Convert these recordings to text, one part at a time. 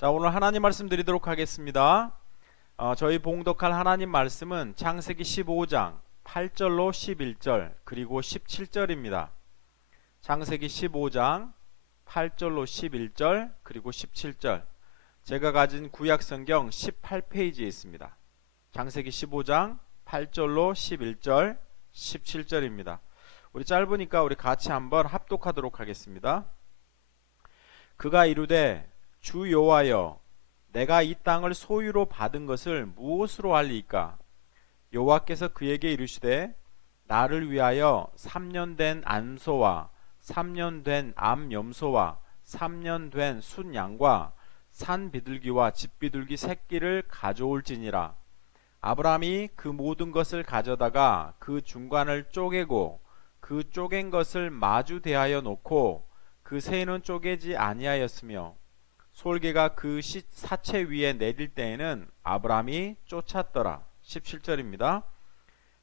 자, 오늘 하나님 말씀 드리도록 하겠습니다. 저희 봉독할 하나님 말씀은 창세기 15장 8절로 11절 그리고 17절입니다. 창세기 15장 8절로 11절 그리고 17절, 제가 가진 구약성경 18페이지에 있습니다. 창세기 15장 8절로 11절 17절입니다. 우리 짧으니까 우리 같이 한번 합독하도록 하겠습니다. 그가 이르되 주 여호와여, 내가 이 땅을 소유로 받은 것을 무엇으로 알리이까? 여호와께서 그에게 이르시되 나를 위하여 3년 된 안소와 3년 된 암염소와 3년 된 순양과 산 비둘기와 집 비둘기 새끼를 가져올지니라. 아브라함이 그 모든 것을 가져다가 그 중간을 쪼개고 그 쪼갠 것을 마주 대하여 놓고 그 새는 쪼개지 아니하였으며, 솔개가 그 사체 위에 내릴 때에는 아브라함이 쫓았더라. 17절입니다.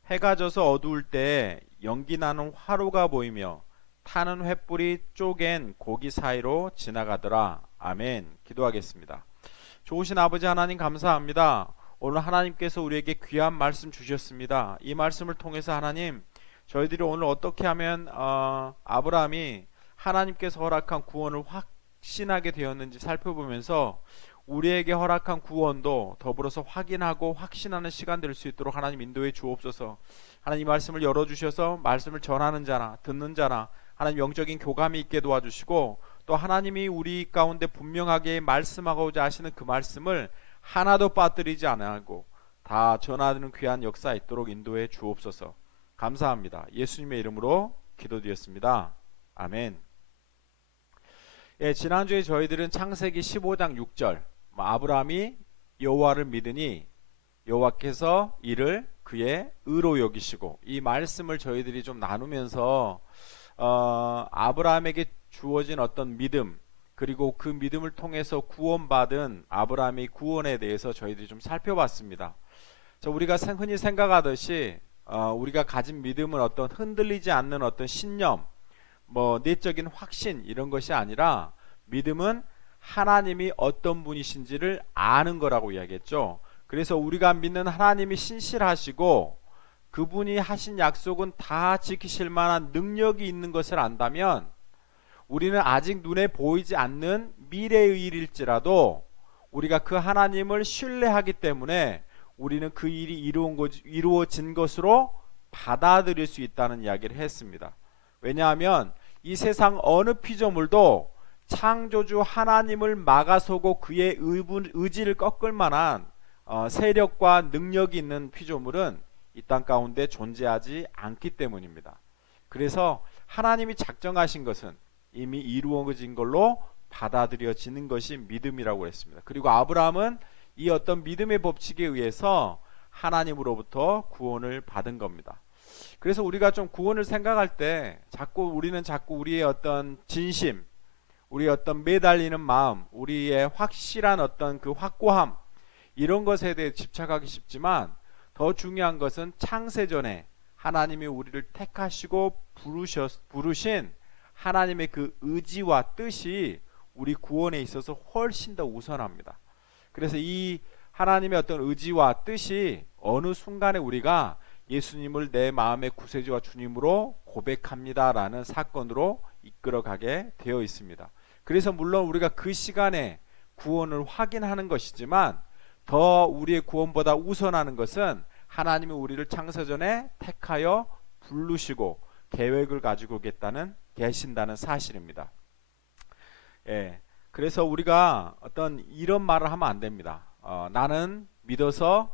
해가 져서 어두울 때에 연기 나는 화로가 보이며 타는 횃불이 쪼갠 고기 사이로 지나가더라. 아멘. 기도하겠습니다. 좋으신 아버지 하나님, 감사합니다. 오늘 하나님께서 우리에게 귀한 말씀 주셨습니다. 이 말씀을 통해서 하나님, 저희들이 오늘 어떻게 하면 아브라함이 하나님께서 허락한 구원을 확신하게 되었는지 살펴보면서 우리에게 허락한 구원도 더불어서 확인하고 확신하는 시간 될 수 있도록 하나님 인도해 주옵소서. 하나님, 이 말씀을 열어주셔서 말씀을 전하는 자나 듣는 자나 하나님 영적인 교감이 있게 도와주시고, 또 하나님이 우리 가운데 분명하게 말씀하고자 하시는 그 말씀을 하나도 빠뜨리지 않고 다 전하는 귀한 역사 있도록 인도해 주옵소서. 감사합니다. 예수님의 이름으로 기도드렸습니다. 아멘. 지난주에 저희들은 창세기 15장 6절, 아브라함이 여호와를 믿으니 여호와께서 이를 그의 의로 여기시고, 이 말씀을 저희들이 좀 나누면서 아브라함에게 주어진 어떤 믿음, 그리고 그 믿음을 통해서 구원받은 아브라함의 구원에 대해서 저희들이 좀 살펴봤습니다. 우리가 흔히 생각하듯이 우리가 가진 믿음은 어떤 흔들리지 않는 어떤 신념, 내적인 확신, 이런 것이 아니라 믿음은 하나님이 어떤 분이신지를 아는 거라고 이야기했죠. 그래서 우리가 믿는 하나님이 신실하시고 그분이 하신 약속은 다 지키실 만한 능력이 있는 것을 안다면, 우리는 아직 눈에 보이지 않는 미래의 일일지라도 우리가 그 하나님을 신뢰하기 때문에 우리는 그 일이 이루어진 것으로 받아들일 수 있다는 이야기를 했습니다. 왜냐하면 이 세상 어느 피조물도 창조주 하나님을 막아서고 그의 의지를 꺾을 만한 세력과 능력이 있는 피조물은 이 땅 가운데 존재하지 않기 때문입니다. 그래서 하나님이 작정하신 것은 이미 이루어진 걸로 받아들여지는 것이 믿음이라고 했습니다. 그리고 아브라함은 이 어떤 믿음의 법칙에 의해서 하나님으로부터 구원을 받은 겁니다. 그래서 우리가 좀 구원을 생각할 때 우리는 자꾸 우리의 어떤 진심, 우리의 어떤 매달리는 마음, 우리의 확실한 어떤 그 확고함, 이런 것에 대해 집착하기 쉽지만, 더 중요한 것은 창세전에 하나님이 우리를 택하시고 부르신 하나님의 그 의지와 뜻이 우리 구원에 있어서 훨씬 더 우선합니다. 그래서 이 하나님의 어떤 의지와 뜻이 어느 순간에 우리가 예수님을 내 마음의 구세주와 주님으로 고백합니다라는 사건으로 이끌어가게 되어 있습니다. 그래서 물론 우리가 그 시간에 구원을 확인하는 것이지만, 더 우리의 구원보다 우선하는 것은 하나님이 우리를 창세전에 택하여 부르시고 계획을 가지고 계신다는 사실입니다. 그래서 우리가 어떤 이런 말을 하면 안 됩니다. 나는 믿어서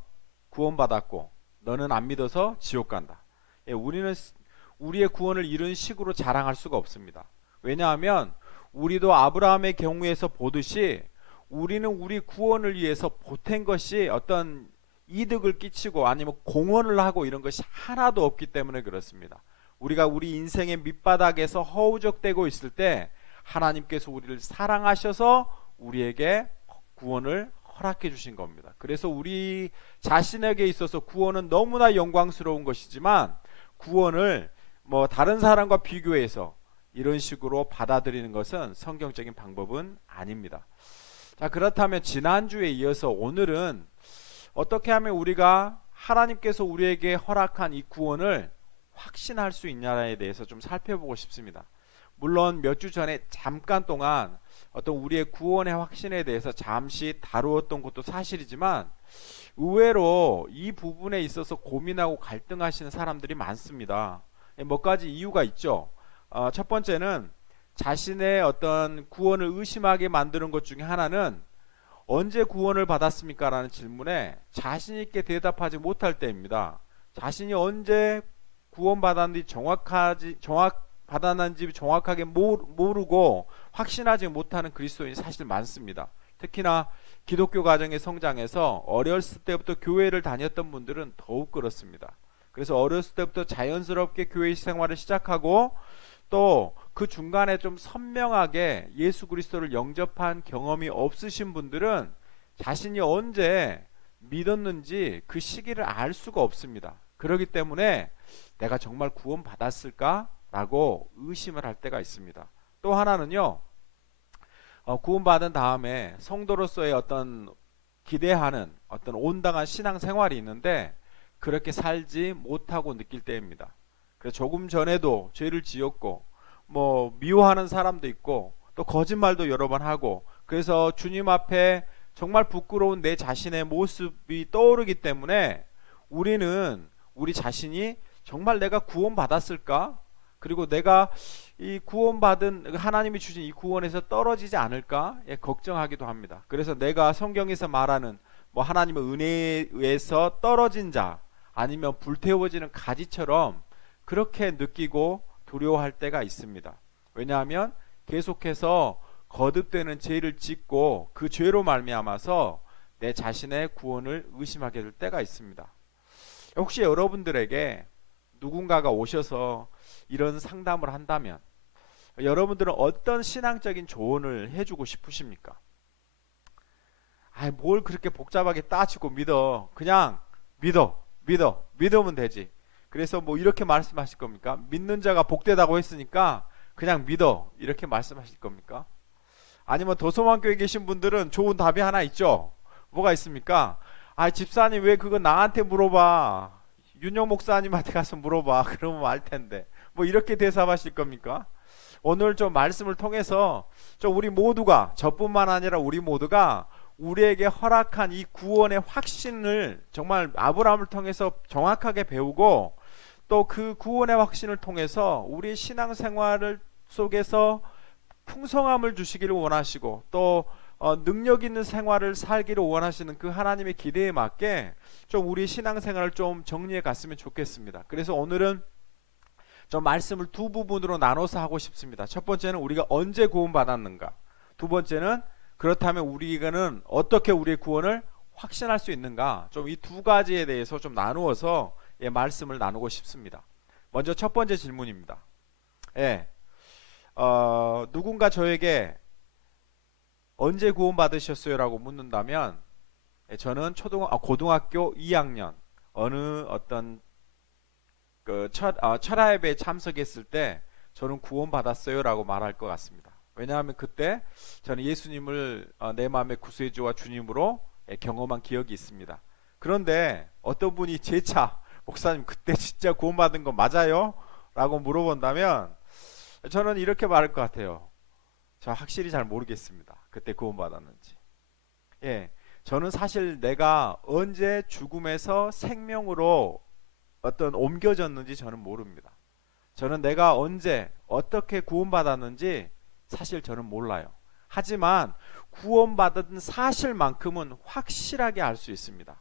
구원받았고 너는 안 믿어서 지옥 간다. 우리는 우리의 구원을 이런 식으로 자랑할 수가 없습니다. 왜냐하면 우리도 아브라함의 경우에서 보듯이 우리는 우리 구원을 위해서 보탠 것이 어떤 이득을 끼치고 아니면 공헌을 하고 이런 것이 하나도 없기 때문에 그렇습니다. 우리가 우리 인생의 밑바닥에서 허우적대고 있을 때 하나님께서 우리를 사랑하셔서 우리에게 구원을 허락해 주신 겁니다. 그래서 우리 자신에게 있어서 구원은 너무나 영광스러운 것이지만, 구원을 다른 사람과 비교해서 이런 식으로 받아들이는 것은 성경적인 방법은 아닙니다. 자, 그렇다면 지난주에 이어서 오늘은 어떻게 하면 우리가 하나님께서 우리에게 허락한 이 구원을 확신할 수 있냐에 대해서 좀 살펴보고 싶습니다. 물론 몇 주 전에 잠깐 동안 어떤 우리의 구원의 확신에 대해서 잠시 다루었던 것도 사실이지만 의외로 이 부분에 있어서 고민하고 갈등하시는 사람들이 많습니다. 몇 가지 이유가 있죠. 첫 번째는 자신의 어떤 구원을 의심하게 만드는 것 중에 하나는 언제 구원을 받았습니까? 라는 질문에 자신 있게 대답하지 못할 때입니다. 자신이 언제 구원받았는지 받았는지 정확하게 모르고 확신하지 못하는 그리스도인이 사실 많습니다. 특히나 기독교 가정의 성장에서 어렸을 때부터 교회를 다녔던 분들은 더욱 그렇습니다. 그래서 어렸을 때부터 자연스럽게 교회 생활을 시작하고 또 그 중간에 좀 선명하게 예수 그리스도를 영접한 경험이 없으신 분들은 자신이 언제 믿었는지 그 시기를 알 수가 없습니다. 그렇기 때문에 내가 정말 구원받았을까? 라고 의심을 할 때가 있습니다. 또 하나는요, 구원받은 다음에 성도로서의 어떤 기대하는 어떤 온당한 신앙생활이 있는데 그렇게 살지 못하고 느낄 때입니다. 그래서 조금 전에도 죄를 지었고 미워하는 사람도 있고 또 거짓말도 여러 번 하고 그래서 주님 앞에 정말 부끄러운 내 자신의 모습이 떠오르기 때문에 우리는 우리 자신이 정말 내가 구원받았을까? 그리고 내가 이 구원받은 하나님이 주신 이 구원에서 떨어지지 않을까? 걱정하기도 합니다. 그래서 내가 성경에서 말하는 하나님의 은혜에 의해서 떨어진 자 아니면 불태워지는 가지처럼 그렇게 느끼고 두려워할 때가 있습니다. 왜냐하면 계속해서 거듭되는 죄를 짓고 그 죄로 말미암아서 내 자신의 구원을 의심하게 될 때가 있습니다. 혹시 여러분들에게 누군가가 오셔서 이런 상담을 한다면 여러분들은 어떤 신앙적인 조언을 해주고 싶으십니까? 뭘 그렇게 복잡하게 따지고 믿어. 그냥 믿으면 되지. 그래서 이렇게 말씀하실 겁니까? 믿는 자가 복되다고 했으니까 그냥 믿어. 이렇게 말씀하실 겁니까? 아니면 도서관교회에 계신 분들은 좋은 답이 하나 있죠. 뭐가 있습니까? 집사님 왜 그거 나한테 물어봐. 윤영 목사님한테 가서 물어봐. 그러면 알 텐데. 이렇게 대답하실 겁니까? 오늘 좀 말씀을 통해서 좀 우리 모두가 저뿐만 아니라 우리 모두가 우리에게 허락한 이 구원의 확신을 정말 아브라함을 통해서 정확하게 배우고 또 그 구원의 확신을 통해서 우리 신앙생활을 속에서 풍성함을 주시기를 원하시고 또 능력 있는 생활을 살기를 원하시는 그 하나님의 기대에 맞게 좀 우리 신앙생활을 좀 정리해 갔으면 좋겠습니다. 그래서 오늘은 좀 말씀을 두 부분으로 나눠서 하고 싶습니다. 첫 번째는 우리가 언제 구원받았는가, 두 번째는 그렇다면 우리는 어떻게 우리의 구원을 확신할 수 있는가, 좀 이 두 가지에 대해서 좀 나누어서 말씀을 나누고 싶습니다. 먼저 첫 번째 질문입니다. 누군가 저에게 언제 구원받으셨어요? 라고 묻는다면 저는 고등학교 2학년 어느 어떤 철야 예배에 참석했을 때 저는 구원받았어요 라고 말할 것 같습니다. 왜냐하면 그때 저는 예수님을 내 마음의 구세주와 주님으로 경험한 기억이 있습니다. 그런데 어떤 분이 재차 목사님 그때 진짜 구원받은 거 맞아요? 라고 물어본다면 저는 이렇게 말할 것 같아요. 저 확실히 잘 모르겠습니다. 그때 구원받았는지. 저는 사실 내가 언제 죽음에서 생명으로 어떤 옮겨졌는지 저는 모릅니다. 저는 내가 언제 어떻게 구원받았는지 사실 저는 몰라요. 하지만 구원받은 사실만큼은 확실하게 알 수 있습니다.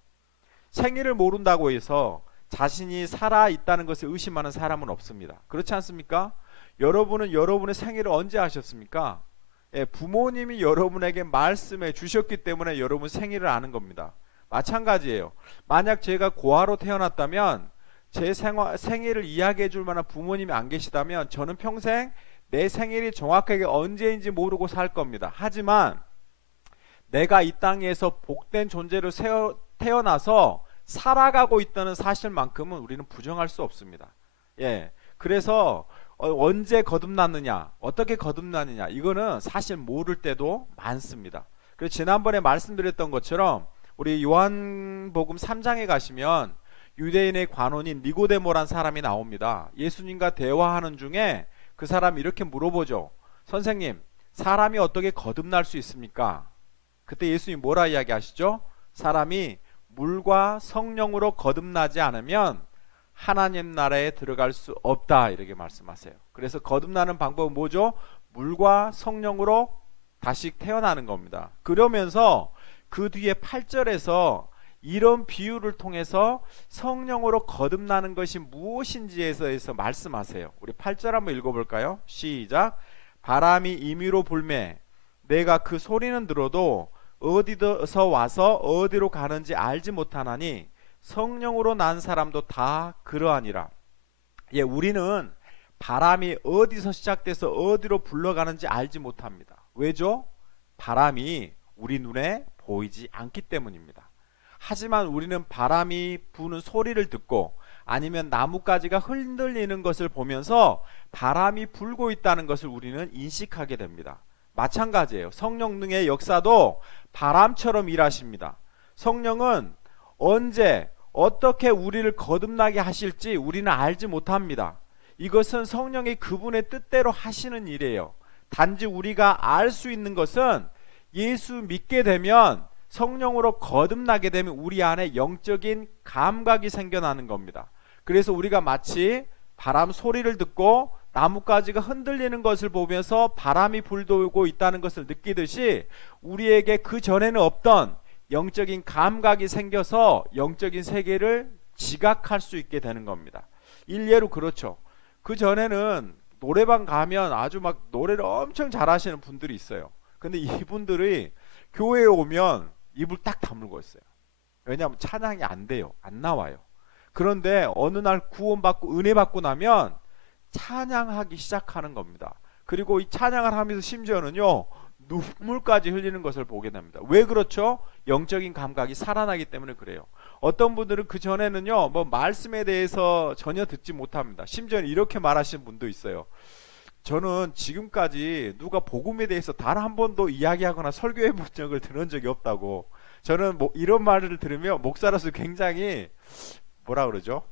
생일을 모른다고 해서 자신이 살아있다는 것을 의심하는 사람은 없습니다. 그렇지 않습니까? 여러분은 여러분의 생일을 언제 하셨습니까? 부모님이 여러분에게 말씀해 주셨기 때문에 여러분 생일을 아는 겁니다. 마찬가지예요. 만약 제가 고아로 태어났다면 제 생일을 이야기해 줄 만한 부모님이 안 계시다면 저는 평생 내 생일이 정확하게 언제인지 모르고 살 겁니다. 하지만 내가 이 땅에서 복된 존재로 태어나서 살아가고 있다는 사실만큼은 우리는 부정할 수 없습니다. 그래서 언제 거듭났느냐, 어떻게 거듭났느냐, 이거는 사실 모를 때도 많습니다. 그래서 지난번에 말씀드렸던 것처럼 우리 요한복음 3장에 가시면 유대인의 관원인 니고데모란 사람이 나옵니다. 예수님과 대화하는 중에 그 사람이 이렇게 물어보죠. 선생님, 사람이 어떻게 거듭날 수 있습니까? 그때 예수님 뭐라 이야기하시죠? 사람이 물과 성령으로 거듭나지 않으면 하나님 나라에 들어갈 수 없다, 이렇게 말씀하세요. 그래서 거듭나는 방법은 뭐죠? 물과 성령으로 다시 태어나는 겁니다. 그러면서 그 뒤에 8절에서 이런 비유를 통해서 성령으로 거듭나는 것이 무엇인지에 대해서 말씀하세요. 우리 8절 한번 읽어볼까요? 시작. 바람이 임의로 불매 내가 그 소리는 들어도 어디서 와서 어디로 가는지 알지 못하나니 성령으로 난 사람도 다 그러하니라. 예, 우리는 바람이 어디서 시작돼서 어디로 불러가는지 알지 못합니다. 왜죠? 바람이 우리 눈에 보이지 않기 때문입니다. 하지만 우리는 바람이 부는 소리를 듣고 아니면 나뭇가지가 흔들리는 것을 보면서 바람이 불고 있다는 것을 우리는 인식하게 됩니다. 마찬가지예요. 성령의 역사도 바람처럼 일하십니다. 성령은 언제 어떻게 우리를 거듭나게 하실지 우리는 알지 못합니다. 이것은 성령이 그분의 뜻대로 하시는 일이에요. 단지 우리가 알 수 있는 것은 예수 믿게 되면, 성령으로 거듭나게 되면 우리 안에 영적인 감각이 생겨나는 겁니다. 그래서 우리가 마치 바람 소리를 듣고 나뭇가지가 흔들리는 것을 보면서 바람이 불도고 있다는 것을 느끼듯이 우리에게 그 전에는 없던 영적인 감각이 생겨서 영적인 세계를 지각할 수 있게 되는 겁니다. 일례로 그렇죠. 그 전에는 노래방 가면 아주 막 노래를 엄청 잘하시는 분들이 있어요. 근데 이분들이 교회에 오면 입을 딱 다물고 있어요. 왜냐하면 찬양이 안 돼요. 안 나와요. 그런데 어느 날 구원받고 은혜 받고 나면 찬양하기 시작하는 겁니다. 그리고 이 찬양을 하면서 심지어는요 눈물까지 흘리는 것을 보게 됩니다. 왜 그렇죠? 영적인 감각이 살아나기 때문에 그래요. 어떤 분들은 그 전에는요 뭐 말씀에 대해서 전혀 듣지 못합니다. 심지어는 이렇게 말하시는 분도 있어요. 저는 지금까지 누가 복음에 대해서 단 한 번도 이야기하거나 설교해 본 적을 들은 적이 없다고. 저는 뭐 이런 말을 들으면 목사로서 굉장히 뭐라 그러죠?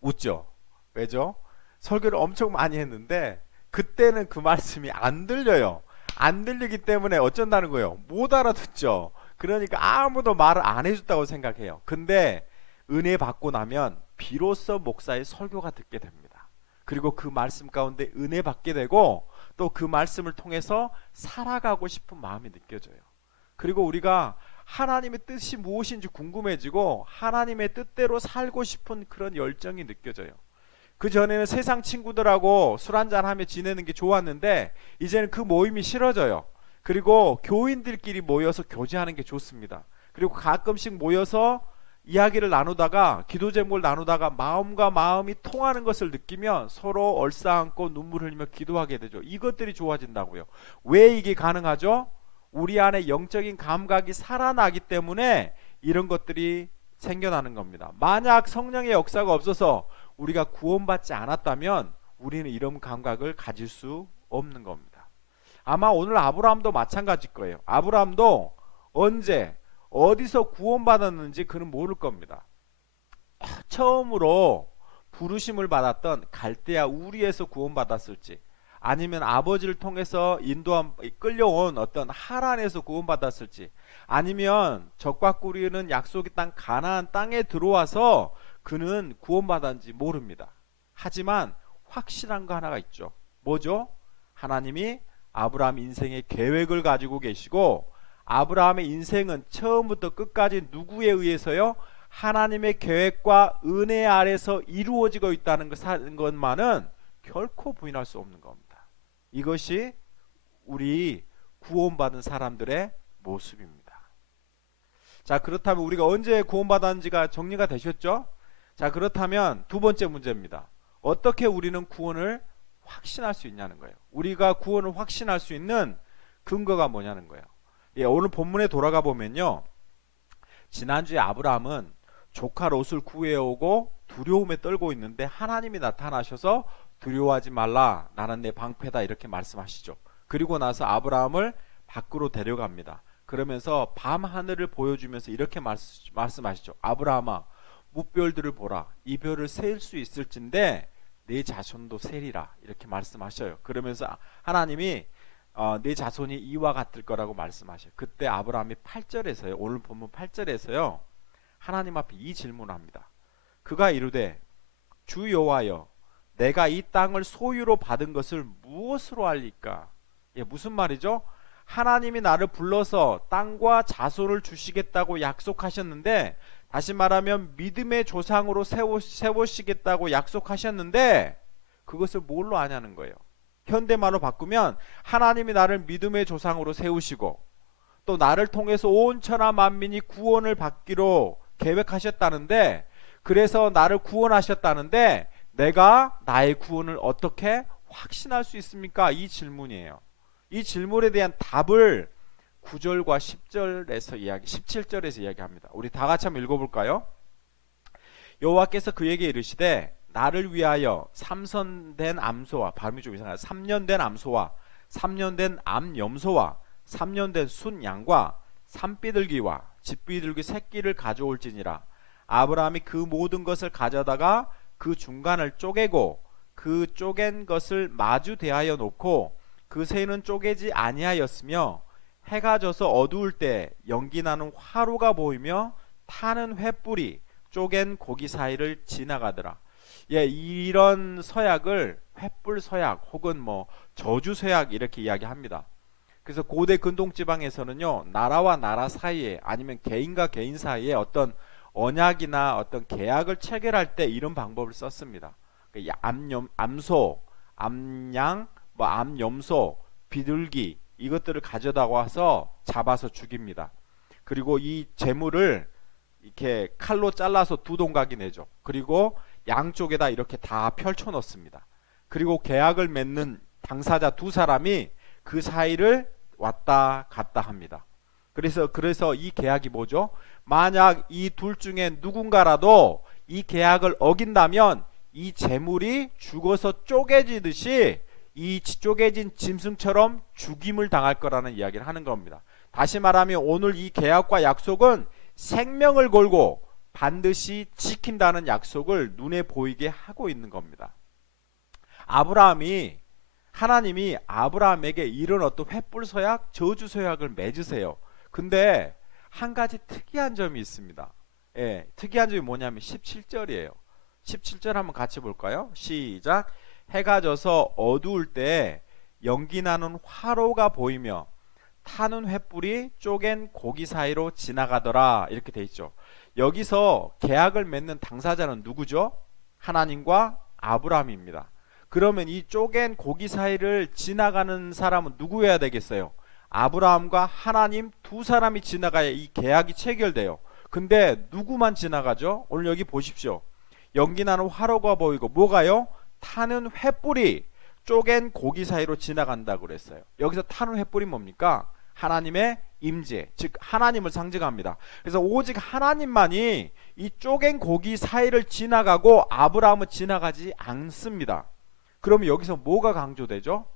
웃죠. 왜죠? 설교를 엄청 많이 했는데 그때는 그 말씀이 안 들려요. 안 들리기 때문에 어쩐다는 거예요? 못 알아듣죠. 그러니까 아무도 말을 안 해줬다고 생각해요. 근데 은혜 받고 나면 비로소 목사의 설교가 듣게 됩니다. 그리고 그 말씀 가운데 은혜 받게 되고 또 그 말씀을 통해서 살아가고 싶은 마음이 느껴져요. 그리고 우리가 하나님의 뜻이 무엇인지 궁금해지고 하나님의 뜻대로 살고 싶은 그런 열정이 느껴져요. 그 전에는 세상 친구들하고 술 한잔하며 지내는 게 좋았는데 이제는 그 모임이 싫어져요. 그리고 교인들끼리 모여서 교제하는 게 좋습니다. 그리고 가끔씩 모여서 이야기를 나누다가 기도 제목을 나누다가 마음과 마음이 통하는 것을 느끼면 서로 얼싸안고 눈물 흘리며 기도하게 되죠. 이것들이 좋아진다고요. 왜 이게 가능하죠? 우리 안에 영적인 감각이 살아나기 때문에 이런 것들이 생겨나는 겁니다. 만약 성령의 역사가 없어서 우리가 구원받지 않았다면 우리는 이런 감각을 가질 수 없는 겁니다. 아마 오늘 아브라함도 마찬가지일 거예요. 아브라함도 언제 어디서 구원받았는지 그는 모를 겁니다. 처음으로 부르심을 받았던 갈대아 우리에서 구원받았을지 아니면 아버지를 통해서 끌려온 어떤 하란에서 구원받았을지 아니면 적과 꾸리는 약속의 땅 가나안 땅에 들어와서 그는 구원받았는지 모릅니다. 하지만 확실한 거 하나가 있죠. 뭐죠? 하나님이 아브라함 인생의 계획을 가지고 계시고 아브라함의 인생은 처음부터 끝까지 누구에 의해서요? 하나님의 계획과 은혜 아래서 이루어지고 있다는 것만은 결코 부인할 수 없는 겁니다. 이것이 우리 구원받은 사람들의 모습입니다. 자, 그렇다면 우리가 언제 구원받았는지가 정리가 되셨죠? 자, 그렇다면 두 번째 문제입니다. 어떻게 우리는 구원을 확신할 수 있냐는 거예요. 우리가 구원을 확신할 수 있는 근거가 뭐냐는 거예요. 예, 오늘 본문에 돌아가 보면요, 지난주에 아브라함은 조카 롯을 구해오고 두려움에 떨고 있는데 하나님이 나타나셔서 두려워하지 말라, 나는 내 방패다, 이렇게 말씀하시죠. 그리고 나서 아브라함을 밖으로 데려갑니다. 그러면서 밤 하늘을 보여주면서 이렇게 말씀하시죠. 아브라함아, 무별들을 보라. 이 별을 셀 수 있을진데 내 자손도 세리라. 이렇게 말씀하셔요. 그러면서 하나님이 내 자손이 이와 같을 거라고 말씀하셔요. 그때 아브라함이 8절에서요. 오늘 본문 8절에서요. 하나님 앞에 이 질문을 합니다. 그가 이르되 주 여호와여, 내가 이 땅을 소유로 받은 것을 무엇으로 알리까? 예, 무슨 말이죠? 하나님이 나를 불러서 땅과 자손을 주시겠다고 약속하셨는데, 다시 말하면 믿음의 조상으로 세우시겠다고 약속하셨는데 그것을 뭘로 아냐는 거예요. 현대말로 바꾸면 하나님이 나를 믿음의 조상으로 세우시고 또 나를 통해서 온 천하 만민이 구원을 받기로 계획하셨다는데, 그래서 나를 구원하셨다는데 내가 나의 구원을 어떻게 확신할 수 있습니까? 이 질문이에요. 이 질문에 대한 답을 9절과 10절에서 17절에서 이야기합니다. 우리 다 같이 한번 읽어볼까요? 여호와께서 그에게 이르시되 나를 위하여 3년 된 암소와, 발음이 좀 이상하다. 3년 된 암소와 3년 된 암염소와 3년 된 순양과 산비둘기와 집비둘기 새끼를 가져올지니라. 아브라함이 그 모든 것을 가져다가 그 중간을 쪼개고 그 쪼갠 것을 마주 대하여 놓고 그 새는 쪼개지 아니하였으며, 해가 져서 어두울 때 연기 나는 화로가 보이며 타는 횃불이 쪼갠 고기 사이를 지나가더라. 예, 이런 서약을 횃불 서약 혹은 뭐 저주 서약 이렇게 이야기합니다. 그래서 고대 근동 지방에서는요, 나라와 나라 사이에 아니면 개인과 개인 사이에 어떤 언약이나 어떤 계약을 체결할 때 이런 방법을 썼습니다. 암소, 암양, 뭐 암염소, 비둘기 이것들을 가져다 와서 잡아서 죽입니다. 그리고 이 재물을 이렇게 칼로 잘라서 두 동각이 내죠. 그리고 양쪽에다 이렇게 다 펼쳐 놓습니다. 그리고 계약을 맺는 당사자 두 사람이 그 사이를 왔다 갔다 합니다. 그래서 이 계약이 뭐죠? 만약 이 둘 중에 누군가라도 이 계약을 어긴다면 이 재물이 죽어서 쪼개지듯이 이 쪼개진 짐승처럼 죽임을 당할 거라는 이야기를 하는 겁니다. 다시 말하면 오늘 이 계약과 약속은 생명을 걸고 반드시 지킨다는 약속을 눈에 보이게 하고 있는 겁니다. 하나님이 아브라함에게 이런 어떤 횃불 서약, 저주 서약을 맺으세요. 근데 한 가지 특이한 점이 있습니다. 예, 특이한 점이 뭐냐면 17절이에요. 17절 한번 같이 볼까요? 시작. 해가 져서 어두울 때 연기 나는 화로가 보이며 타는 횃불이 쪼갠 고기 사이로 지나가더라. 이렇게 돼 있죠. 여기서 계약을 맺는 당사자는 누구죠? 하나님과 아브라함입니다. 그러면 이 쪼갠 고기 사이를 지나가는 사람은 누구여야 되겠어요? 아브라함과 하나님 두 사람이 지나가야 이 계약이 체결돼요. 근데 누구만 지나가죠? 오늘 여기 보십시오. 연기 나는 화로가 보이고 뭐가요? 타는 횃불이 쪼갠 고기 사이로 지나간다고 그랬어요. 여기서 타는 횃불이 뭡니까? 하나님의 임재, 즉 하나님을 상징합니다. 그래서 오직 하나님만이 이 쪼갠 고기 사이를 지나가고 아브라함은 지나가지 않습니다. 그러면 여기서 뭐가 강조되죠?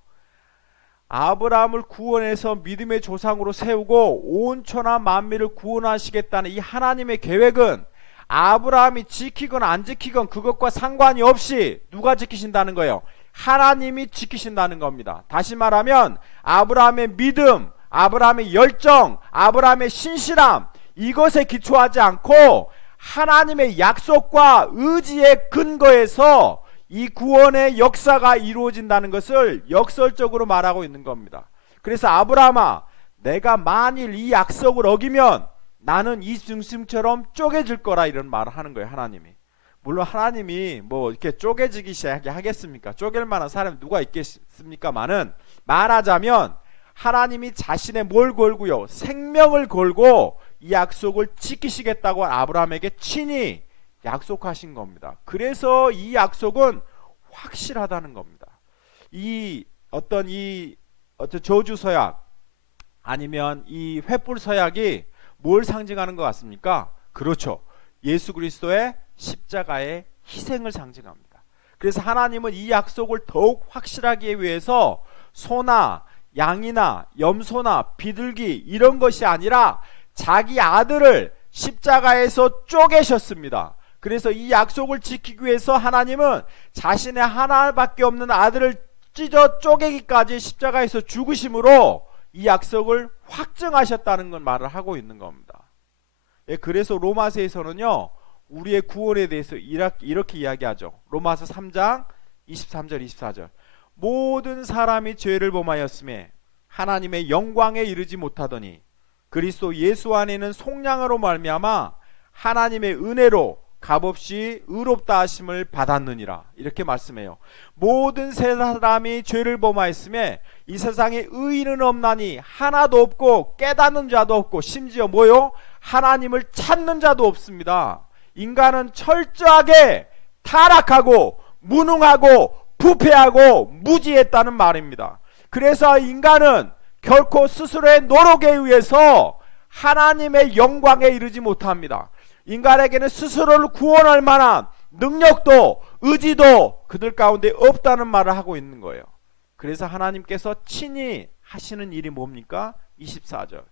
아브라함을 구원해서 믿음의 조상으로 세우고 온 천하 만민을 구원하시겠다는 이 하나님의 계획은 아브라함이 지키건 안 지키건 그것과 상관이 없이 누가 지키신다는 거예요? 하나님이 지키신다는 겁니다. 다시 말하면 아브라함의 믿음, 아브라함의 열정, 아브라함의 신실함, 이것에 기초하지 않고 하나님의 약속과 의지의 근거에서 이 구원의 역사가 이루어진다는 것을 역설적으로 말하고 있는 겁니다. 그래서 아브라함아, 내가 만일 이 약속을 어기면 나는 이 짐승처럼 쪼개질 거라, 이런 말을 하는 거예요. 하나님이. 물론 하나님이 뭐 이렇게 쪼개지기 시작하겠습니까? 쪼갤 만한 사람이 누가 있겠습니까만은, 말하자면 하나님이 자신의 뭘 걸고요? 생명을 걸고 이 약속을 지키시겠다고 아브라함에게 친히 약속하신 겁니다. 그래서 이 약속은 확실하다는 겁니다. 이 어떤 저주 서약 아니면 이 횃불 서약이 뭘 상징하는 것 같습니까? 그렇죠. 예수 그리스도의 십자가의 희생을 상징합니다. 그래서 하나님은 이 약속을 더욱 확실하기 위해서 소나 양이나 염소나 비둘기 이런 것이 아니라 자기 아들을 십자가에서 쪼개셨습니다. 그래서 이 약속을 지키기 위해서 하나님은 자신의 하나밖에 없는 아들을 찢어 쪼개기까지 십자가에서 죽으심으로 이 약속을 확증하셨다는 건 말을 하고 있는 겁니다. 예, 그래서 로마서에서는요, 우리의 구원에 대해서 이렇게 이야기하죠. 로마서 3장 23절 24절. 모든 사람이 죄를 범하였음에 하나님의 영광에 이르지 못하더니 그리스도 예수 안에는 속량으로 말미암아 하나님의 은혜로 값없이 의롭다 하심을 받았느니라. 이렇게 말씀해요. 모든 사람이 죄를 범하였음에 이 세상에 의인은 없나니 하나도 없고 깨닫는 자도 없고 심지어 뭐요? 하나님을 찾는 자도 없습니다. 인간은 철저하게 타락하고 무능하고 부패하고 무지했다는 말입니다. 그래서 인간은 결코 스스로의 노력에 의해서 하나님의 영광에 이르지 못합니다. 인간에게는 스스로를 구원할 만한 능력도 의지도 그들 가운데 없다는 말을 하고 있는 거예요. 그래서 하나님께서 친히 하시는 일이 뭡니까? 24절.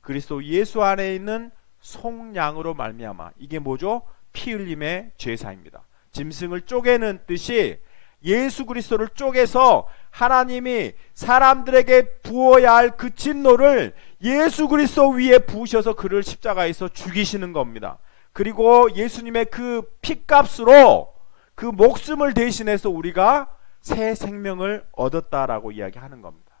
그리스도 예수 안에 있는 속량으로 말미암아. 이게 뭐죠? 피 흘림의 제사입니다. 짐승을 쪼개는 뜻이 예수 그리스도를 쪼개서 하나님이 사람들에게 부어야 할 그 진노를 예수 그리스도 위에 부으셔서 그를 십자가에서 죽이시는 겁니다. 그리고 예수님의 그 피값으로 그 목숨을 대신해서 우리가 새 생명을 얻었다라고 이야기하는 겁니다.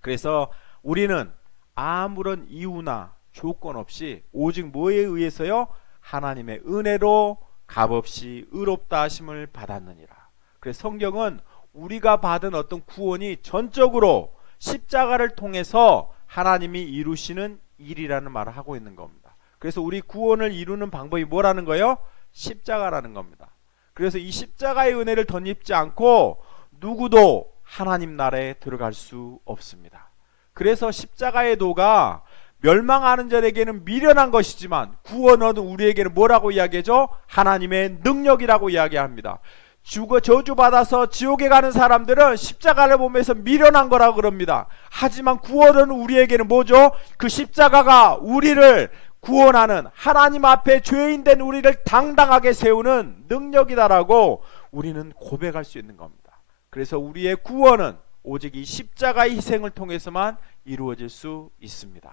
그래서 우리는 아무런 이유나 조건 없이 오직 뭐에 의해서요? 하나님의 은혜로 값없이 의롭다 하심을 받았느니라. 그래서 성경은 우리가 받은 어떤 구원이 전적으로 십자가를 통해서 하나님이 이루시는 일이라는 말을 하고 있는 겁니다. 그래서 우리 구원을 이루는 방법이 뭐라는 거예요? 십자가라는 겁니다. 그래서 이 십자가의 은혜를 덧입지 않고 누구도 하나님 나라에 들어갈 수 없습니다. 그래서 십자가의 도가 멸망하는 자에게는 미련한 것이지만 구원 얻은 우리에게는 뭐라고 이야기하죠? 하나님의 능력이라고 이야기합니다. 저주받아서 지옥에 가는 사람들은 십자가를 보면서 미련한 거라고 그럽니다. 하지만 구원은 우리에게는 뭐죠? 그 십자가가 우리를 구원하는, 하나님 앞에 죄인된 우리를 당당하게 세우는 능력이다라고 우리는 고백할 수 있는 겁니다. 그래서 우리의 구원은 오직 이 십자가의 희생을 통해서만 이루어질 수 있습니다.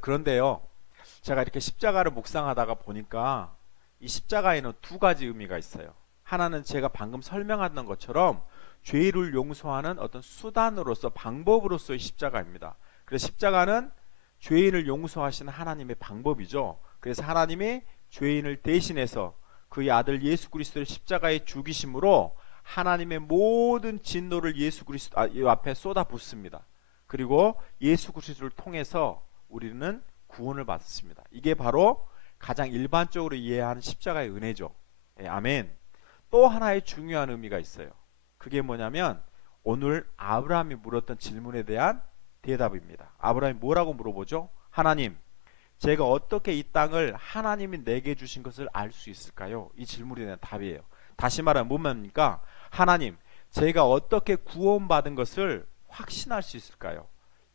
그런데요, 제가 이렇게 십자가를 묵상하다가 보니까 이 십자가에는 두 가지 의미가 있어요. 하나는 제가 방금 설명했던 것처럼 죄를 용서하는 어떤 수단으로서, 방법으로서의 십자가입니다. 그래서 십자가는 죄인을 용서하시는 하나님의 방법이죠. 그래서 하나님이 죄인을 대신해서 그의 아들 예수 그리스도를 십자가에 죽이심으로 하나님의 모든 진노를 예수 그리스도 앞에 쏟아붓습니다. 그리고 예수 그리스도를 통해서 우리는 구원을 받습니다. 이게 바로 가장 일반적으로 이해하는 십자가의 은혜죠. 예, 아멘. 또 하나의 중요한 의미가 있어요. 그게 뭐냐면 오늘 아브라함이 물었던 질문에 대한 대답입니다. 아브라함이 뭐라고 물어보죠? 하나님, 제가 어떻게 이 땅을 하나님이 내게 주신 것을 알 수 있을까요? 이 질문에 대한 답이에요. 다시 말하면 뭔 말입니까? 하나님, 제가 어떻게 구원받은 것을 확신할 수 있을까요?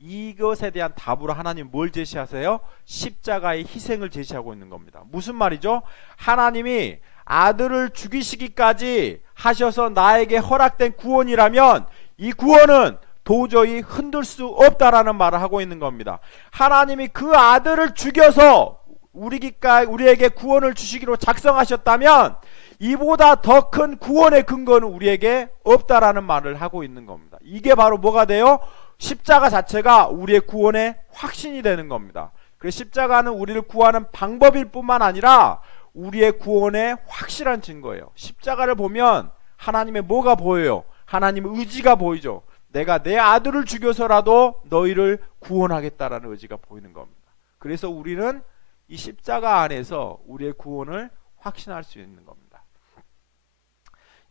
이것에 대한 답으로 하나님 뭘 제시하세요? 십자가의 희생을 제시하고 있는 겁니다. 무슨 말이죠? 하나님이 아들을 죽이시기까지 하셔서 나에게 허락된 구원이라면 이 구원은 도저히 흔들 수 없다라는 말을 하고 있는 겁니다. 하나님이 그 아들을 죽여서 우리에게 구원을 주시기로 작성하셨다면 이보다 더 큰 구원의 근거는 우리에게 없다라는 말을 하고 있는 겁니다. 이게 바로 뭐가 돼요? 십자가 자체가 우리의 구원의 확신이 되는 겁니다. 그래서 십자가는 우리를 구하는 방법일 뿐만 아니라 우리의 구원의 확실한 증거예요. 십자가를 보면 하나님의 뭐가 보여요? 하나님의 의지가 보이죠. 내가 내 아들을 죽여서라도 너희를 구원하겠다라는 의지가 보이는 겁니다. 그래서 우리는 이 십자가 안에서 우리의 구원을 확신할 수 있는 겁니다.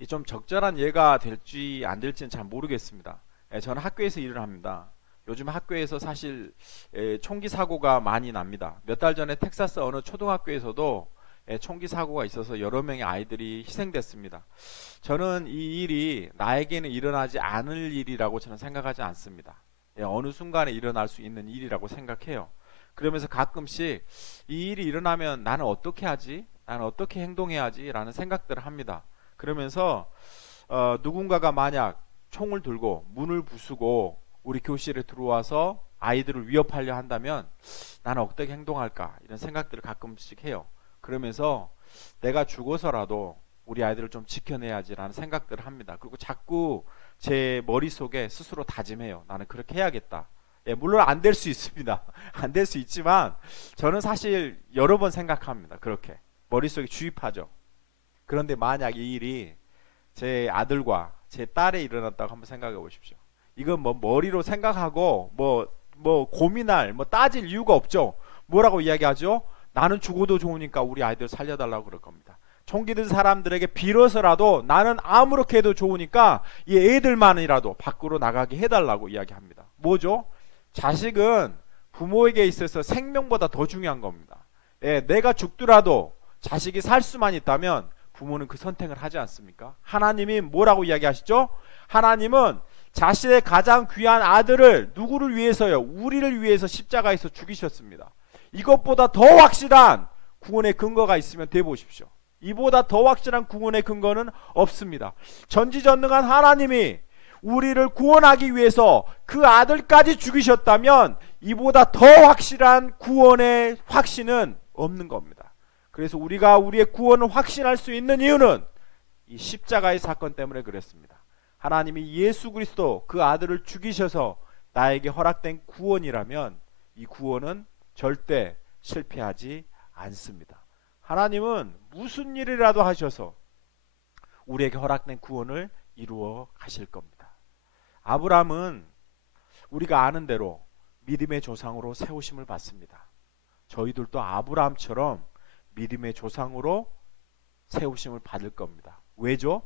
좀 적절한 예가 될지 안 될지는 잘 모르겠습니다. 저는 학교에서 일을 합니다. 요즘 학교에서 사실 총기 사고가 많이 납니다. 몇 달 전에 텍사스 어느 초등학교에서도 총기 사고가 있어서 여러 명의 아이들이 희생됐습니다. 저는 이 일이 나에게는 일어나지 않을 일이라고 저는 생각하지 않습니다. 어느 순간에 일어날 수 있는 일이라고 생각해요. 그러면서 가끔씩 이 일이 일어나면 나는 어떻게 하지? 나는 어떻게 행동해야 하지? 라는 생각들을 합니다. 그러면서 누군가가 만약 총을 들고 문을 부수고 우리 교실에 들어와서 아이들을 위협하려 한다면 나는 어떻게 행동할까? 이런 생각들을 가끔씩 해요. 그러면서 내가 죽어서라도 우리 아이들을 좀 지켜내야지라는 생각들을 합니다. 그리고 자꾸 제 머릿속에 스스로 다짐해요. 나는 그렇게 해야겠다. 물론 안 될 수 있습니다. 안 될 수 있지만 저는 사실 여러 번 생각합니다. 그렇게 머릿속에 주입하죠. 그런데 만약 이 일이 제 아들과 제 딸에 일어났다고 한번 생각해 보십시오. 이건 뭐 머리로 생각하고 뭐 고민할 따질 이유가 없죠. 뭐라고 이야기하죠? 나는 죽어도 좋으니까 우리 아이들 살려달라고 그럴 겁니다. 총기 든 사람들에게 빌어서라도 나는 아무렇게 해도 좋으니까 이 애들만이라도 밖으로 나가게 해달라고 이야기합니다. 뭐죠? 자식은 부모에게 있어서 생명보다 더 중요한 겁니다. 내가 죽더라도 자식이 살 수만 있다면 부모는 그 선택을 하지 않습니까? 하나님이 뭐라고 이야기하시죠? 하나님은 자신의 가장 귀한 아들을 누구를 위해서요? 우리를 위해서 십자가에서 죽이셨습니다. 이것보다 더 확실한 구원의 근거가 있으면 대보십시오. 이보다 더 확실한 구원의 근거는 없습니다. 전지전능한 하나님이 우리를 구원하기 위해서 그 아들까지 죽이셨다면 이보다 더 확실한 구원의 확신은 없는 겁니다. 그래서 우리가 우리의 구원을 확신할 수 있는 이유는 이 십자가의 사건 때문에 그랬습니다. 하나님이 예수 그리스도 그 아들을 죽이셔서 나에게 허락된 구원이라면 이 구원은 절대 실패하지 않습니다. 하나님은 무슨 일이라도 하셔서 우리에게 허락된 구원을 이루어 가실 겁니다. 아브라함은 우리가 아는 대로 믿음의 조상으로 세우심을 받습니다. 저희들도 아브라함처럼 믿음의 조상으로 세우심을 받을 겁니다. 왜죠?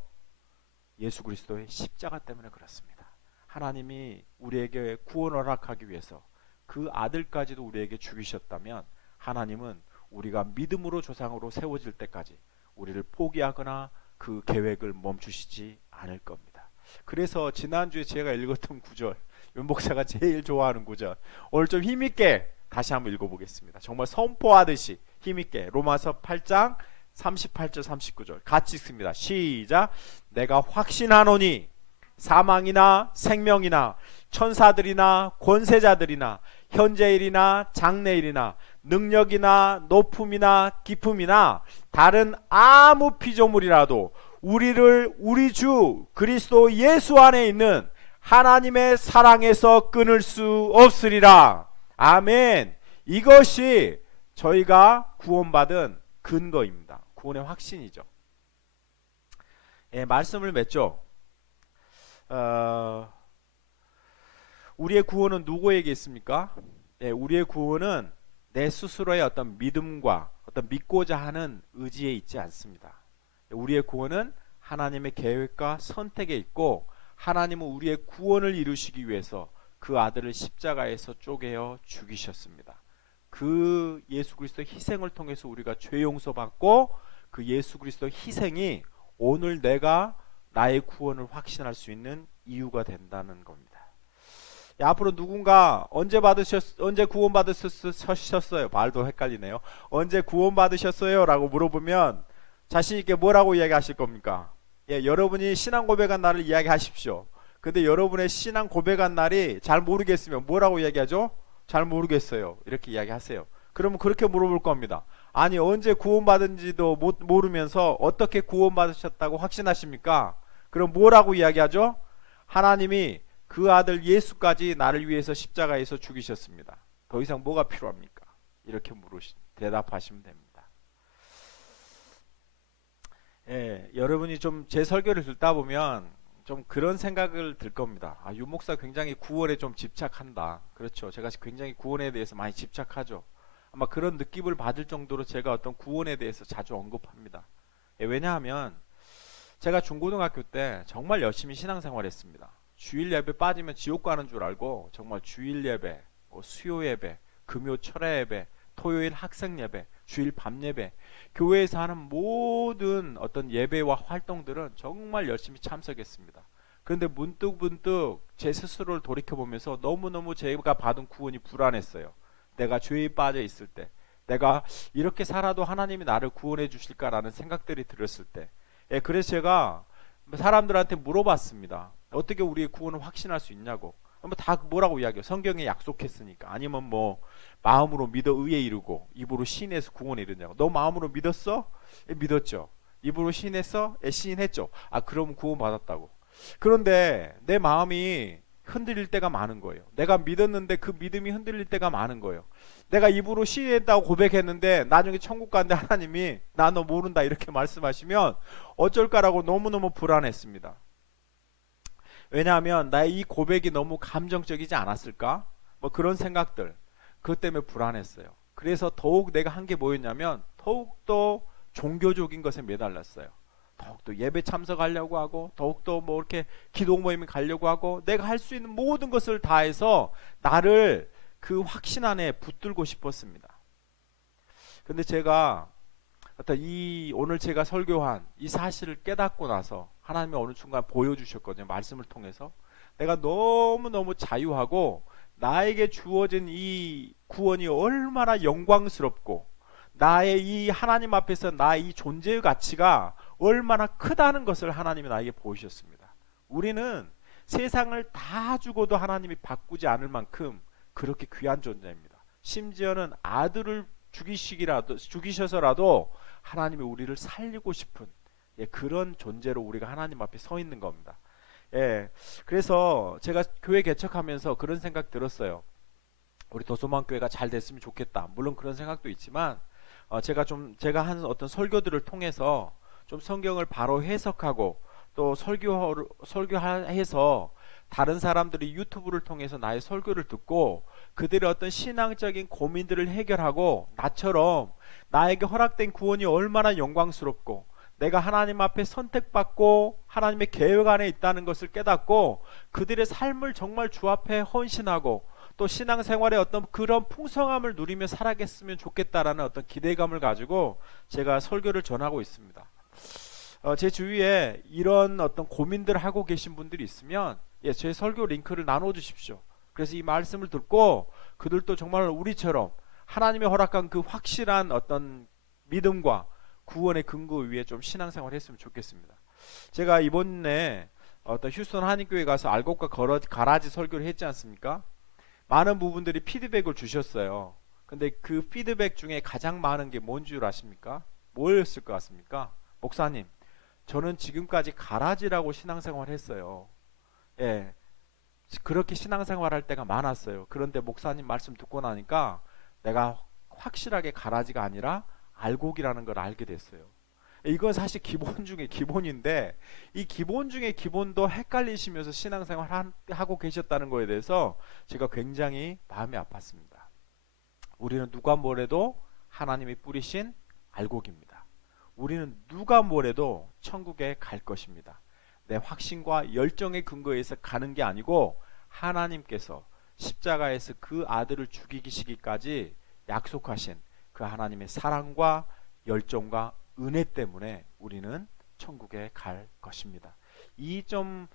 예수 그리스도의 십자가 때문에 그렇습니다. 하나님이 우리에게 구원을 허락하기 위해서 그 아들까지도 우리에게 죽이셨다면 하나님은 우리가 믿음으로 조상으로 세워질 때까지 우리를 포기하거나 그 계획을 멈추시지 않을 겁니다. 그래서 지난주에 제가 읽었던 구절, 윤 목사가 제일 좋아하는 구절, 오늘 좀 힘있게 다시 한번 읽어보겠습니다. 정말 선포하듯이 힘있게 로마서 8장 38절 39절 같이 읽습니다. 시작. 내가 확신하노니 사망이나 생명이나 천사들이나 권세자들이나 현재일이나 장래일이나 능력이나 높음이나 깊음이나 다른 아무 피조물이라도 우리를 우리 주 그리스도 예수 안에 있는 하나님의 사랑에서 끊을 수 없으리라. 아멘. 이것이 저희가 구원받은 근거입니다. 구원의 확신이죠. 말씀을 맺죠. 우리의 구원은 누구에게 있습니까? 우리의 구원은 내 스스로의 어떤 믿음과 어떤 믿고자 하는 의지에 있지 않습니다. 우리의 구원은 하나님의 계획과 선택에 있고 하나님은 우리의 구원을 이루시기 위해서 그 아들을 십자가에서 쪼개어 죽이셨습니다. 그 예수 그리스도의 희생을 통해서 우리가 죄 용서받고 그 예수 그리스도의 희생이 오늘 내가 나의 구원을 확신할 수 있는 이유가 된다는 겁니다. 앞으로 누군가 언제 구원 받으셨어요? 말도 헷갈리네요. 언제 구원 받으셨어요? 라고 물어보면 자신 있게 뭐라고 이야기하실 겁니까? 여러분이 신앙 고백한 날을 이야기하십시오. 근데 여러분의 신앙 고백한 날이 잘 모르겠으면 뭐라고 이야기하죠? 잘 모르겠어요. 이렇게 이야기하세요. 그러면 그렇게 물어볼 겁니다. 아니 언제 구원받은지도 모르면서 어떻게 구원받으셨다고 확신하십니까? 그럼 뭐라고 이야기하죠? 하나님이 그 아들 예수까지 나를 위해서 십자가에서 죽이셨습니다. 더 이상 뭐가 필요합니까? 이렇게 대답하시면 됩니다. 여러분이 좀 제 설교를 듣다 보면 좀 그런 생각을 들 겁니다. 윤 목사 굉장히 구원에 좀 집착한다. 그렇죠. 제가 굉장히 구원에 대해서 많이 집착하죠. 아마 그런 느낌을 받을 정도로 제가 어떤 구원에 대해서 자주 언급합니다. 왜냐하면 제가 중고등학교 때 정말 열심히 신앙생활했습니다. 주일 예배 빠지면 지옥 가는 줄 알고 정말 주일 예배, 수요 예배, 금요 철야 예배, 토요일 학생 예배, 주일 밤 예배 교회에서 하는 모든 어떤 예배와 활동들은 정말 열심히 참석했습니다. 그런데 문득 제 스스로를 돌이켜보면서 너무너무 제가 받은 구원이 불안했어요. 내가 죄에 빠져 있을 때, 내가 이렇게 살아도 하나님이 나를 구원해 주실까라는 생각들이 들었을 때, 그래서 제가 사람들한테 물어봤습니다. 어떻게 우리의 구원을 확신할 수 있냐고. 다 뭐라고 이야기해요. 성경에 약속했으니까. 아니면 뭐 마음으로 믿어 의에 이르고 입으로 시인해서 구원에 이르냐고. 너 마음으로 믿었어? 믿었죠. 입으로 시인했어? 시인했죠. 그럼 구원 받았다고. 그런데 내 마음이 흔들릴 때가 많은 거예요. 내가 믿었는데 그 믿음이 흔들릴 때가 많은 거예요. 내가 입으로 시인했다고 고백했는데 나중에 천국 가는데 하나님이 나 너 모른다 이렇게 말씀하시면 어쩔까라고 너무너무 불안했습니다. 왜냐하면 나의 이 고백이 너무 감정적이지 않았을까? 뭐 그런 생각들, 그것 때문에 불안했어요. 그래서 더욱 내가 한 게 뭐였냐면 더욱더 종교적인 것에 매달렸어요. 더욱더 예배 참석하려고 하고, 더욱더 뭐 이렇게 기도 모임에 가려고 하고, 내가 할 수 있는 모든 것을 다해서 나를 그 확신 안에 붙들고 싶었습니다. 근데 제가 오늘 제가 설교한 이 사실을 깨닫고 나서 하나님이 어느 순간 보여주셨거든요. 말씀을 통해서. 내가 너무너무 자유하고 나에게 주어진 이 구원이 얼마나 영광스럽고 나의 이 하나님 앞에서 나의 이 존재의 가치가 얼마나 크다는 것을 하나님이 나에게 보이셨습니다. 우리는 세상을 다 주고도 하나님이 바꾸지 않을 만큼 그렇게 귀한 존재입니다. 심지어는 아들을 죽이셔서라도 하나님이 우리를 살리고 싶은 그런 존재로 우리가 하나님 앞에 서 있는 겁니다. 그래서 제가 교회 개척하면서 그런 생각 들었어요. 우리 도소망교회가 잘 됐으면 좋겠다. 물론 그런 생각도 있지만 제가 한 어떤 설교들을 통해서 좀 성경을 바로 해석하고 또 설교해서 다른 사람들이 유튜브를 통해서 나의 설교를 듣고 그들의 어떤 신앙적인 고민들을 해결하고 나처럼 나에게 허락된 구원이 얼마나 영광스럽고 내가 하나님 앞에 선택받고 하나님의 계획 안에 있다는 것을 깨닫고 그들의 삶을 정말 주 앞에 헌신하고 또 신앙생활의 어떤 그런 풍성함을 누리며 살아겠으면 좋겠다라는 어떤 기대감을 가지고 제가 설교를 전하고 있습니다. 제 주위에 이런 어떤 고민들을 하고 계신 분들이 있으면 제 설교 링크를 나눠 주십시오. 그래서 이 말씀을 듣고 그들도 정말 우리처럼 하나님의 허락한 그 확실한 어떤 믿음과 구원의 근거 위에 좀 신앙생활을 했으면 좋겠습니다. 제가 이번에 어떤 휴스턴 한인교회 가서 알곡과 가라지 설교를 했지 않습니까? 많은 부분들이 피드백을 주셨어요. 근데 그 피드백 중에 가장 많은 게 뭔 줄 아십니까? 뭐였을 것 같습니까? 목사님, 저는 지금까지 가라지라고 신앙생활을 했어요. 그렇게 신앙생활할 때가 많았어요. 그런데 목사님 말씀 듣고 나니까 내가 확실하게 가라지가 아니라 알곡이라는 걸 알게 됐어요. 이건 사실 기본 중에 기본인데 이 기본 중에 기본도 헷갈리시면서 신앙생활 하고 계셨다는 거에 대해서 제가 굉장히 마음이 아팠습니다. 우리는 누가 뭐래도 하나님이 뿌리신 알곡입니다. 우리는 누가 뭐래도 천국에 갈 것입니다. 내 확신과 열정의 근거에서 가는 게 아니고 하나님께서 십자가에서 그 아들을 죽이시기까지 약속하신 그 하나님의 사랑과 열정과 은혜 때문에 우리는 천국에 갈 것입니다. 이 좀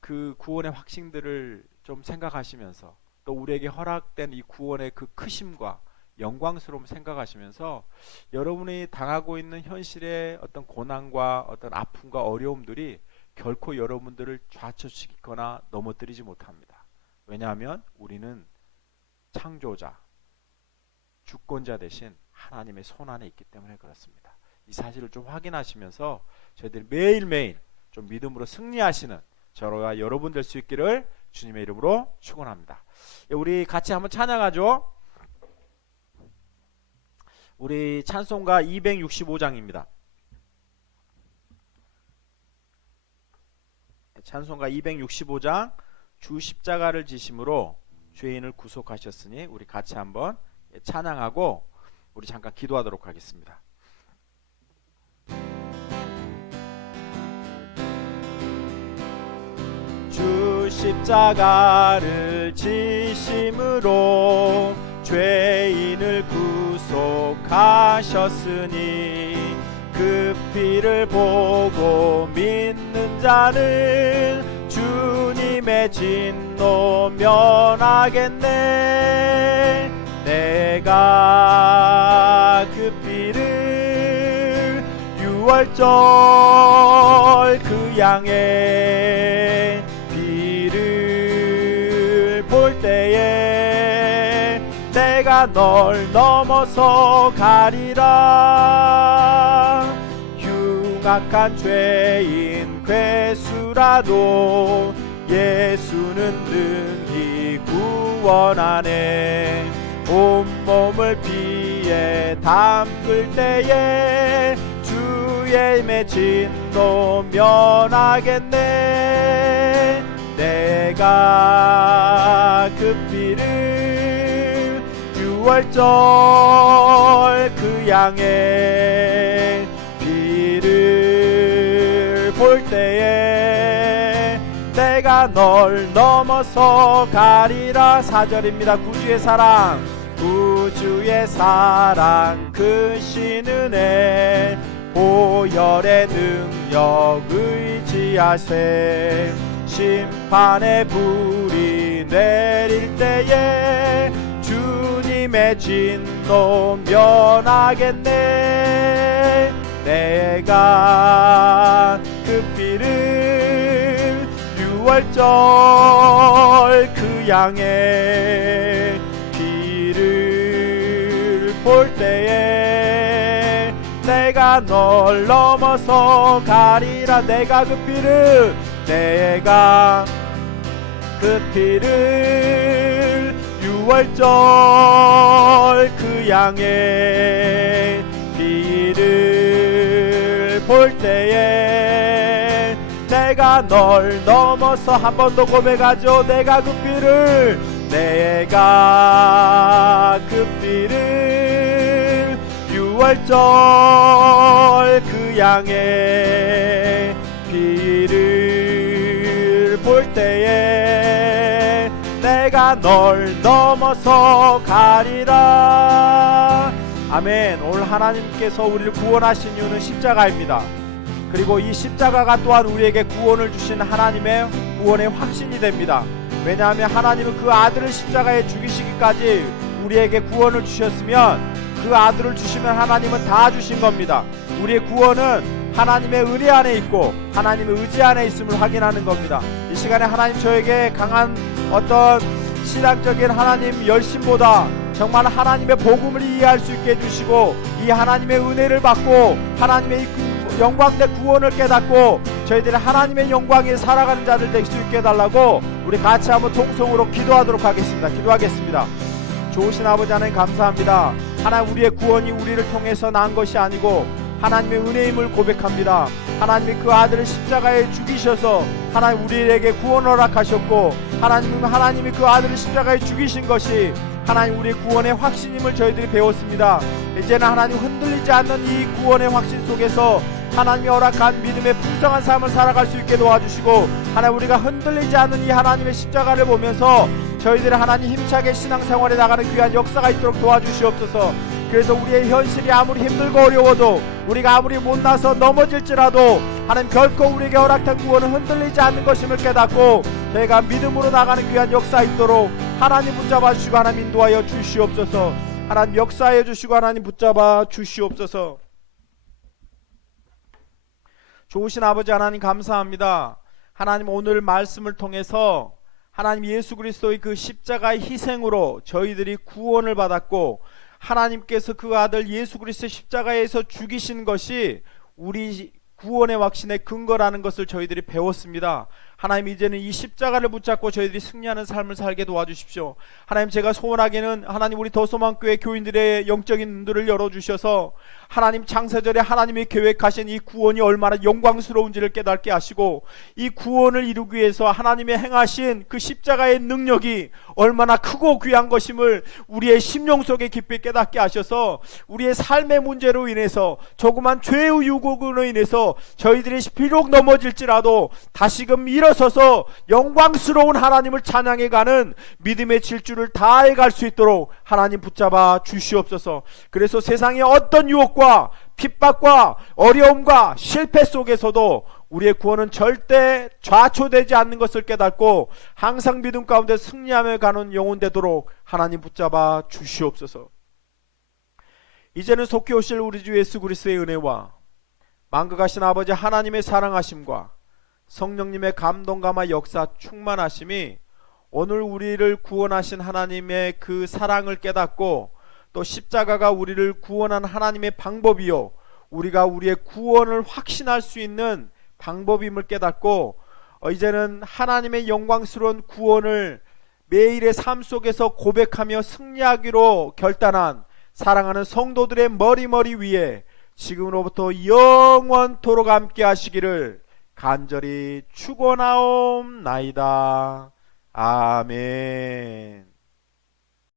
그 구원의 확신들을 좀 생각하시면서 또 우리에게 허락된 이 구원의 그 크심과 영광스러움 생각하시면서 여러분이 당하고 있는 현실의 어떤 고난과 어떤 아픔과 어려움들이 결코 여러분들을 좌초시키거나 넘어뜨리지 못합니다. 왜냐하면 우리는 창조자, 주권자 대신 하나님의 손 안에 있기 때문에 그렇습니다. 이 사실을 좀 확인하시면서 저희들이 매일매일 좀 믿음으로 승리하시는 저와 여러분 될 수 있기를 주님의 이름으로 축원합니다. 우리 같이 한번 찬양하죠. 우리 찬송가 265장입니다. 찬송가 265장 주 십자가를 지심으로 죄인을 구속하셨으니 우리 같이 한번 찬양하고 우리 잠깐 기도하도록 하겠습니다. 주 십자가를 지심으로 죄인을 구속하셨으니 가셨으니 그 피를 보고 믿는 자는 주님의 진노 면하겠네. 내가 그 피를 유월절 그 양의 피를 볼 때에 내가 널 넘어서 가리라. 흉악한 죄인 괴수라도 예수는 능히 구원하네. 온몸을 피에 담글 때에 주의 진노 면하겠네. 내가 그 피를 유월절 그 양의 피를 볼 때에 내가 널 넘어서 가리라. 4절입니다. 구주의 사랑, 구주의 사랑 크신 은혜 보혈의 능력 의지하세. 심판의 불이 내릴 때에 주님의 진노 면하겠네. 내가 그 피를 유월절 그 양의 피를 볼 때에 내가 널 넘어서 가리라. 내가 그 피를 유월절 그 양의 피를 볼 때에 내가 널 넘어서 한 번 더 고백하죠. 내가 그 피를 유월절 그 양의 피를 볼 때에 내가 널 넘어서 가리라. 아멘. 오늘 하나님께서 우리를 구원하신 이유는 십자가입니다. 그리고 이 십자가가 또한 우리에게 구원을 주신 하나님의 구원의 확신이 됩니다. 왜냐하면 하나님은 그 아들을 십자가에 죽이시기까지 우리에게 구원을 주셨으면 그 아들을 주시면 하나님은 다 주신 겁니다. 우리의 구원은 하나님의 은혜 안에 있고 하나님의 의지 안에 있음을 확인하는 겁니다. 이 시간에 하나님 저에게 강한 어떤 신앙적인 하나님 열심보다 정말 하나님의 복음을 이해할 수 있게 해주시고 이 하나님의 은혜를 받고 하나님의 영광된 구원을 깨닫고 저희들이 하나님의 영광에 살아가는 자들 될 수 있게 해달라고 우리 같이 한번 통성으로 기도하도록 하겠습니다. 기도하겠습니다. 좋으신 아버지 하나님 감사합니다. 하나님 우리의 구원이 우리를 통해서 난 것이 아니고 하나님의 은혜임을 고백합니다. 하나님이 그 아들을 십자가에 죽이셔서 하나님 우리에게 구원을 허락하셨고 하나님이 그 아들을 십자가에 죽이신 것이 하나님 우리의 구원의 확신임을 저희들이 배웠습니다. 이제는 하나님 흔들리지 않는 이 구원의 확신 속에서 하나님이 허락한 믿음의 풍성한 삶을 살아갈 수 있게 도와주시고 하나님 우리가 흔들리지 않는 이 하나님의 십자가를 보면서 저희들이 하나님 힘차게 신앙생활에 나가는 귀한 역사가 있도록 도와주시옵소서. 그래서 우리의 현실이 아무리 힘들고 어려워도 우리가 아무리 못나서 넘어질지라도 하나님 결코 우리에게 허락한 구원은 흔들리지 않는 것임을 깨닫고 저희가 믿음으로 나가는 귀한 역사 있도록 하나님 붙잡아 주시고 하나님 인도하여 주시옵소서. 하나님 역사해 주시고 하나님 붙잡아 주시옵소서. 좋으신 아버지 하나님 감사합니다. 하나님 오늘 말씀을 통해서 하나님 예수 그리스도의 그 십자가의 희생으로 저희들이 구원을 받았고 하나님께서 그 아들 예수 그리스도의 십자가에서 죽이신 것이 우리 구원의 확신의 근거라는 것을 저희들이 배웠습니다. 하나님 이제는 이 십자가를 붙잡고 저희들이 승리하는 삶을 살게 도와주십시오. 하나님 제가 소원하기는 하나님 우리 더소망교회 교인들의 영적인 눈들을 열어주셔서 하나님 창세절에 하나님이 계획하신 이 구원이 얼마나 영광스러운지를 깨닫게 하시고 이 구원을 이루기 위해서 하나님의 행하신 그 십자가의 능력이 얼마나 크고 귀한 것임을 우리의 심령 속에 깊이 깨닫게 하셔서 우리의 삶의 문제로 인해서 조그만 죄의 유혹으로 인해서 저희들이 비록 넘어질지라도 다시금 일어서서 일어서서 영광스러운 하나님을 찬양해가는 믿음의 질주를 다해갈 수 있도록 하나님 붙잡아 주시옵소서. 그래서 세상의 어떤 유혹과 핍박과 어려움과 실패 속에서도 우리의 구원은 절대 좌초되지 않는 것을 깨닫고 항상 믿음 가운데 승리하며 가는 영혼 되도록 하나님 붙잡아 주시옵소서. 이제는 속히 오실 우리 주 예수 그리스도의 은혜와 만극하신 아버지 하나님의 사랑하심과 성령님의 감동감화 역사 충만하심이 오늘 우리를 구원하신 하나님의 그 사랑을 깨닫고 또 십자가가 우리를 구원한 하나님의 방법이요 우리가 우리의 구원을 확신할 수 있는 방법임을 깨닫고 이제는 하나님의 영광스러운 구원을 매일의 삶 속에서 고백하며 승리하기로 결단한 사랑하는 성도들의 머리 위에 지금으로부터 영원토록 함께 하시기를 간절히 축원하옵나이다. 아멘.